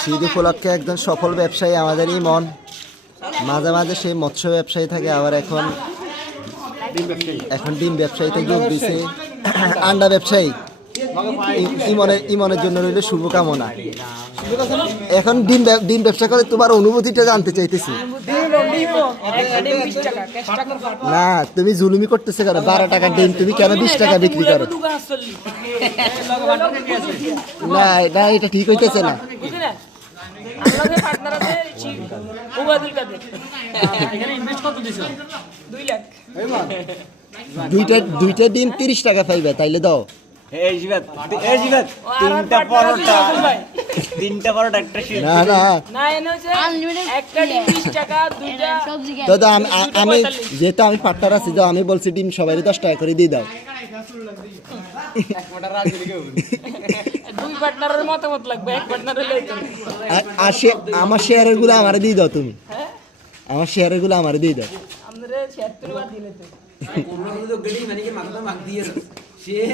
শীত উপলক্ষে একজন সফল ব্যবসায়ী আমাদের ইমন, মাঝে মাঝে সেই মৎস্য ব্যবসায়ী থাকে, আবার এখন ডিম ব্যবসায়ীতে যোগ দিছে, আন্ডা ব্যবসায়ী। ইমনের জন্য রইল শুভকামনা। এখন ডিম ব্যবসা করে তোমার অনুভূতিটা জানতে চাইতেছি। না, তুমি জুলুমি করতেছে কেন? 12 টাকার ডিম তুমি কেন 20 টাকা বিক্রি করো? না না, এটা ঠিক হইতেছে না। দুইটা ডিম 30 টাকা পাইবে, তাইলে দাও। আমি যেহেতু আমি পার্টনার আছি, আমি বলছি ডিম সবাই 10 টাকা করে দিয়ে দাও। আমার শেয়ারের গুলো আমারে দিয়ে দাও তুমি, আমার শেয়ারের গুলো আমারে দিয়ে দাও। সেই